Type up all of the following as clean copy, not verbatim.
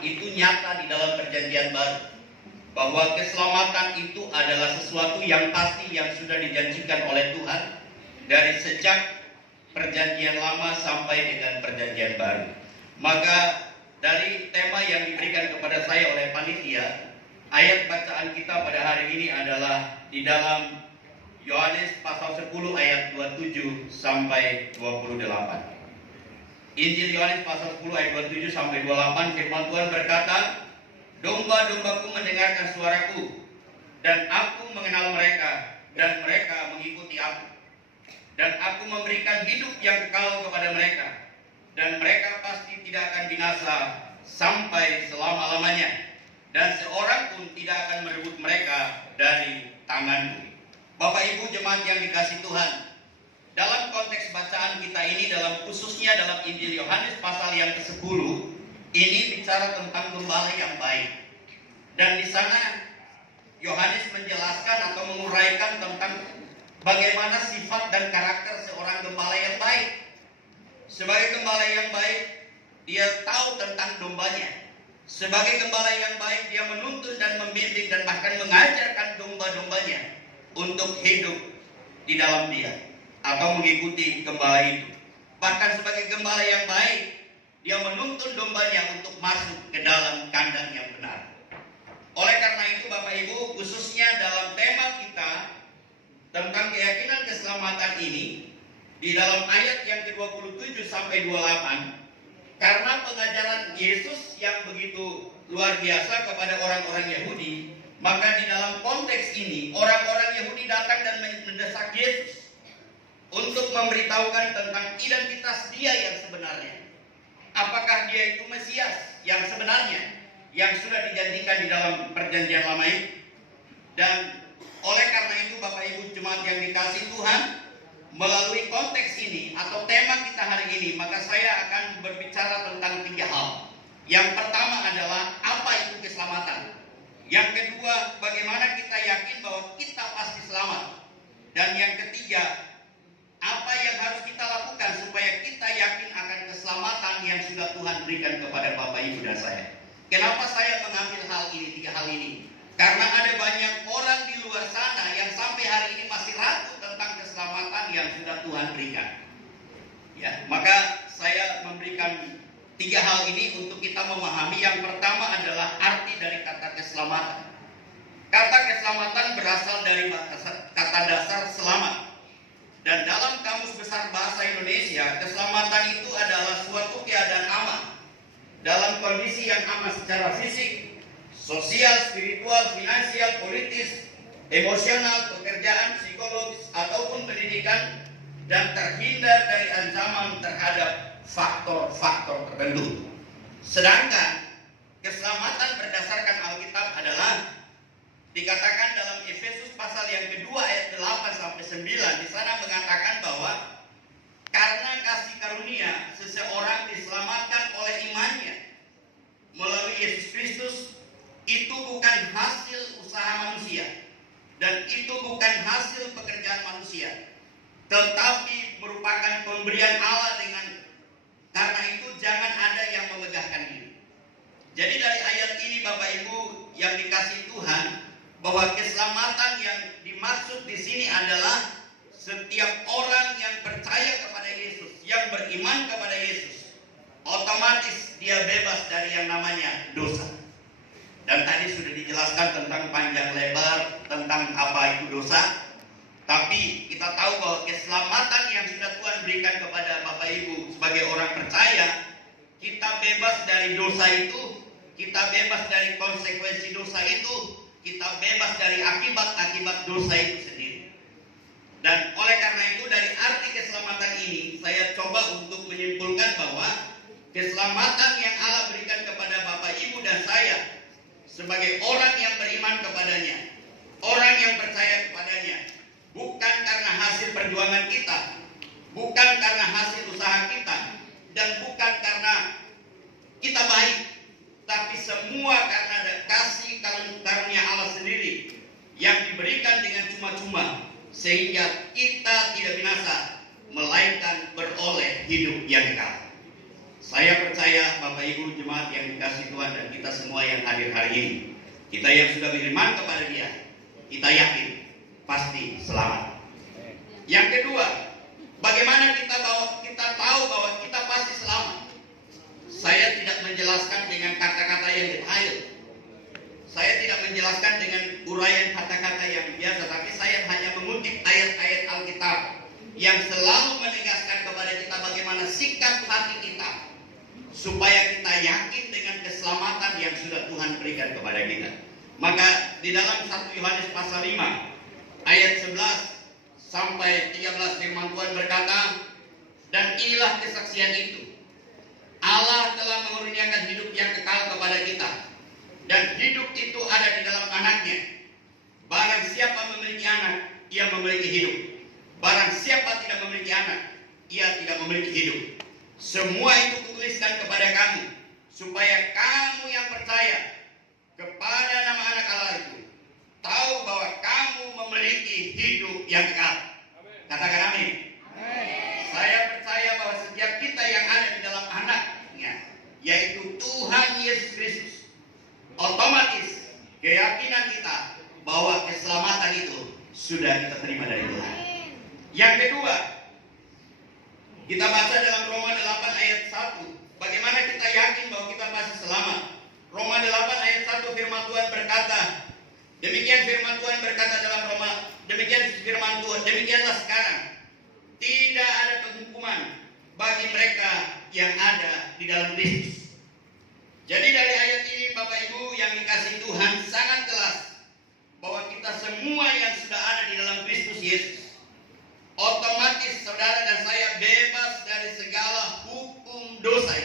itu nyata di dalam perjanjian baru, bahwa keselamatan itu adalah sesuatu yang pasti yang sudah dijanjikan oleh Tuhan dari sejak perjanjian lama sampai dengan perjanjian baru. Maka dari tema yang diberikan kepada saya oleh panitia, ayat bacaan kita pada hari ini adalah di dalam Yohanes pasal 10 ayat 27 sampai 28. Injil Yohanes pasal 10 ayat 27 sampai 28, firman Tuhan berkata, "Domba-dombaku mendengarkan suaraku, dan aku mengenal mereka, dan mereka mengikuti aku. Dan aku memberikan hidup yang kekal kepada mereka, dan mereka pasti tidak akan binasa sampai selama-lamanya, dan seorang pun tidak akan merebut mereka dari tanganku." Bapak Ibu jemaat yang dikasihi Tuhan, dalam konteks bacaan kita ini, khususnya dalam Injil Yohanes pasal yang ke-10, ini bicara tentang gembala yang baik. Dan di sana Yohanes menjelaskan atau menguraikan tentang bagaimana sifat dan karakter seorang gembala yang baik. Sebagai gembala yang baik, dia tahu tentang dombanya. Sebagai gembala yang baik, dia menuntun dan membimbing dan bahkan mengajarkan domba-dombanya untuk hidup di dalam dia atau mengikuti gembala itu. Bahkan sebagai gembala yang baik, dia menuntun dombanya untuk masuk ke dalam kandang yang benar. Oleh karena itu Bapak Ibu, khususnya dalam tema kita tentang keyakinan keselamatan ini, di dalam ayat yang ke-27 sampai 28, karena pengajaran Yesus yang begitu luar biasa kepada orang-orang Yahudi, maka di dalam konteks ini orang-orang Yahudi datang dan mendesak Yesus untuk memberitahukan tentang identitas dia yang sebenarnya. Apakah dia itu Mesias yang sebenarnya, yang sudah dijanjikan di dalam perjanjian lama ini? Dan oleh karena itu Bapak Ibu jemaat yang dikasihi Tuhan, melalui konteks ini atau tema kita hari ini, maka saya akan berbicara tentang 3 hal. Yang pertama adalah apa itu keselamatan. Yang kedua, bagaimana kita yakin bahwa kita pasti selamat. Dan yang ketiga, apa yang harus kita lakukan supaya kita yakin akan keselamatan yang sudah Tuhan berikan kepada Bapak Ibu dan saya. Kenapa saya mengambil hal ini, 3 hal ini? Karena ada banyak orang di luar sana yang sampai hari ini masih ragu tentang keselamatan yang sudah Tuhan berikan. Ya, maka saya memberikan 3 hal ini untuk kita memahami. Yang pertama adalah arti dari kata keselamatan. Kata keselamatan berasal dari kata dasar selamat. Dan dalam Kamus Besar Bahasa Indonesia, keselamatan itu adalah suatu keadaan aman dalam kondisi yang aman secara fisik, sosial, spiritual, finansial, politis, emosional, pekerjaan, psikologis, ataupun pendidikan, dan terhindar dari ancaman terhadap faktor-faktor tertentu. Sedangkan keselamatan berdasarkan Alkitab adalah dikatakan dalam Efesus pasal yang kedua ayat 8 sampai 9, di sana mengatakan bahwa karena kasih karunia seseorang diselamatkan oleh imannya melalui Yesus Kristus. Itu bukan hasil usaha manusia, dan itu bukan hasil pekerjaan manusia, tetapi merupakan pemberian Allah. Karena itu jangan ada yang memegahkan diri. Jadi dari ayat ini Bapak Ibu yang dikasihi Tuhan, bahwa keselamatan yang dimaksud di sini adalah setiap orang yang percaya kepada Yesus, yang beriman kepada Yesus, otomatis dia bebas dari yang namanya dosa. Dan tadi sudah dijelaskan tentang panjang lebar tentang apa itu dosa. Tapi kita tahu bahwa keselamatan yang sudah Tuhan berikan kepada Bapak Ibu sebagai orang percaya, kita bebas dari dosa itu, kita bebas dari konsekuensi dosa itu, kita bebas dari akibat-akibat dosa itu sendiri. Dan oleh karena itu dari arti keselamatan ini, saya coba untuk menyimpulkan bahwa keselamatan yang Allah berikan kepada Bapak Ibu dan saya sebagai orang yang beriman kepadanya, orang yang percaya kepadanya, bukan karena hasil perjuangan kita, bukan karena hasil usaha kita, dan bukan karena kita baik, tapi semua karena ada kasih karunia Allah sendiri yang diberikan dengan cuma-cuma, sehingga kita tidak binasa, melainkan beroleh hidup yang kekal. Saya percaya Bapak Ibu jemaat yang dikasih Tuhan dan kita semua yang hadir hari ini, kita yang sudah beriman kepada Dia, kita yakin pasti selamat. Yang kedua, bagaimana kita tahu bahwa kita pasti selamat? Saya tidak menjelaskan dengan kata-kata yang detail. Saya tidak menjelaskan dengan uraian kata-kata yang biasa, tapi saya hanya mengutip ayat-ayat Alkitab yang selalu menegaskan kepada kita bagaimana sikap hati kita supaya kita yakin dengan keselamatan yang sudah Tuhan berikan kepada kita. Maka di dalam 1 Yohanes pasal 5 ayat 11 sampai 13 firman Tuhan berkata, dan inilah kesaksian itu, Allah telah mengurniakan hidup yang kekal kepada kita, dan hidup itu ada di dalam anaknya. Barang siapa memiliki anak, ia memiliki hidup. Barang siapa tidak memiliki anak, ia tidak memiliki hidup. Semua itu kutuliskan kepada kamu, supaya kamu yang percaya kepada nama anak Allah itu tahu bahwa kamu memiliki hidup yang kekal. Katakan amin. Saya percaya bahwa setiap kita yang ada di dalam anaknya, yaitu Tuhan Yesus Kristus, otomatis keyakinan kita bahwa keselamatan itu sudah kita terima dari Tuhan. Yang kedua, kita baca dalam Roma 8 ayat 1. Bagaimana kita yakin bahwa kita pasti selamat? Roma 8 ayat 1 firman Tuhan berkata, demikian firman Tuhan berkata dalam Roma, demikian firman Tuhan, demikianlah sekarang tidak ada penghukuman bagi mereka yang ada di dalam Kristus. Jadi dari ayat ini Bapak Ibu yang dikasihi Tuhan sangat jelas bahwa kita semua yang sudah ada di dalam Kristus Yesus, otomatis saudara dan saya bebas dari segala hukum dosa.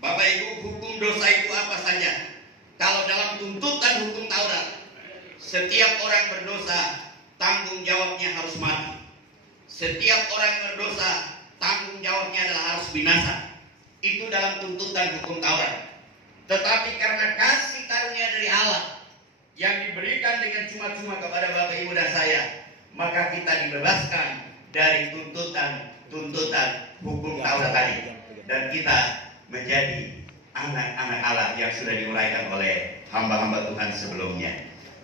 Bapak Ibu, hukum dosa itu apa saja? Kalau dalam tuntutan hukum Taurat, setiap orang berdosa tanggung jawabnya harus mati. Setiap orang berdosa tanggung jawabnya adalah harus binasa. Itu dalam tuntutan hukum Taurat. Tetapi karena kasih karunia dari Allah yang diberikan dengan cuma-cuma kepada Bapak Ibu dan saya, maka kita dibebaskan dari tuntutan hukum Taurat tadi, dan kita menjadi anak-anak Allah yang sudah diuraikan oleh hamba-hamba Tuhan sebelumnya.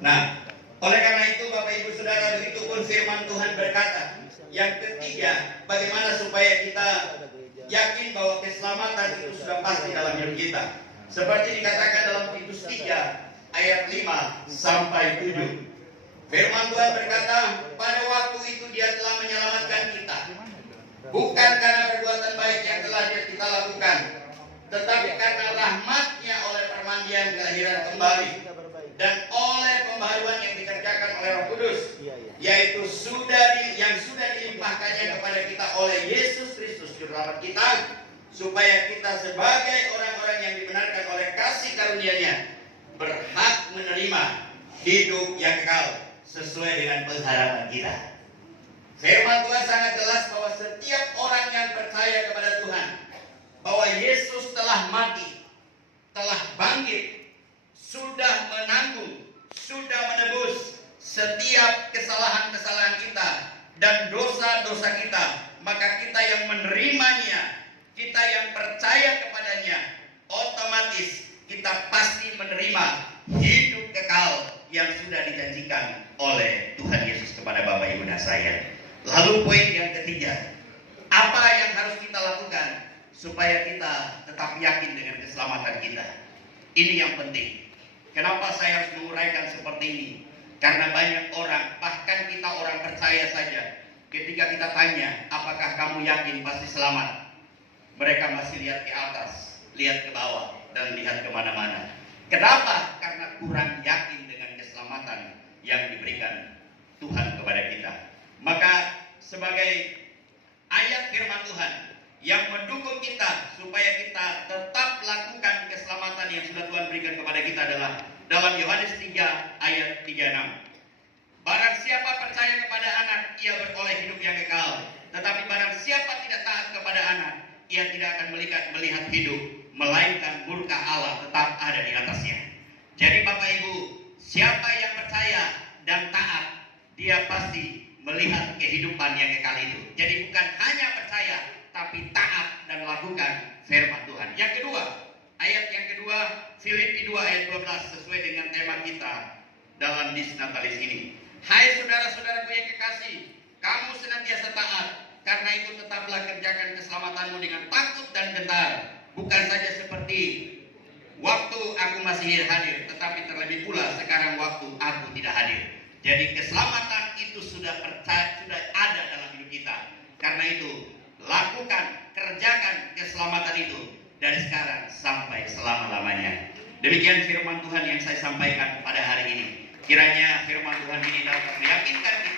Nah, oleh karena itu Bapak Ibu Saudara, begitu pun firman Tuhan berkata, yang ketiga, bagaimana supaya kita yakin bahwa keselamatan itu sudah pasti dalam hidup kita. Seperti dikatakan dalam Titus 3 ayat 5 sampai 7. Firman Tuhan berkata, pada waktu itu Dia telah menyelamatkan kita, bukan karena perbuatan baik yang telah kita lakukan, tetapi karena rahmat-Nya oleh permandian kelahiran kembali dan oleh pembaharuan yang dikerjakan oleh Roh Kudus, yaitu yang sudah dilimpahkannya kepada kita oleh Yesus Kristus Juru Selamat kita, supaya kita sebagai orang-orang yang dibenarkan oleh kasih karunia-Nya berhak menerima hidup yang kekal sesuai dengan pengharapan kita. Firman Tuhan sangat jelas bahwa setiap orang yang percaya kepada Tuhan, bahwa Yesus telah mati, telah bangkit, sudah menanggung, sudah menebus setiap kesalahan-kesalahan kita dan dosa-dosa kita, maka kita yang menerimanya, kita yang percaya kepadanya, otomatis kita pasti menerima hidup kekal yang sudah dijanjikan oleh Tuhan Yesus kepada Bapak Ibu dan saya. Lalu poin yang ketiga, apa yang harus kita lakukan supaya kita tetap yakin dengan keselamatan kita? Ini yang penting. Kenapa saya harus menguraikan seperti ini? Karena banyak orang, bahkan kita orang percaya saja, ketika kita tanya, apakah kamu yakin pasti selamat? Mereka masih lihat ke atas, lihat ke bawah, dan lihat kemana-mana. Kenapa? Karena kurang yakin dengan keselamatan yang diberikan Tuhan kepada kita. Maka sebagai ayat firman Tuhan yang mendukung kita supaya kita tetap lakukan keselamatan yang sudah Tuhan berikan kepada kita adalah dalam Yohanes 3 ayat 36. Barang siapa percaya kepada anak, ia beroleh hidup yang kekal. Tetapi barang siapa tidak taat kepada anak, ia tidak akan melihat hidup, melainkan murka Allah tetap ada di atasnya. Jadi Bapak Ibu, siapa yang percaya dan taat, dia pasti melihat kehidupan yang kekal itu. Jadi bukan hanya percaya, tapi taat dan lakukan firman Tuhan. Yang kedua, ayat yang kedua, Filipi 2 ayat 12, sesuai dengan tema kita dalam Disnatalis ini. Hai saudara-saudaraku yang kekasih, kamu senantiasa taat, karena itu tetaplah kerjakan keselamatanmu dengan takut dan gentar, bukan saja seperti waktu aku masih hadir, tetapi terlebih pula sekarang waktu aku tidak hadir. Jadi keselamatan itu sudah ada dalam hidup kita. Karena itu lakukan, kerjakan keselamatan itu dari sekarang sampai selama-lamanya. Demikian firman Tuhan yang saya sampaikan pada hari ini. Kiranya firman Tuhan ini dapat meyakinkan kita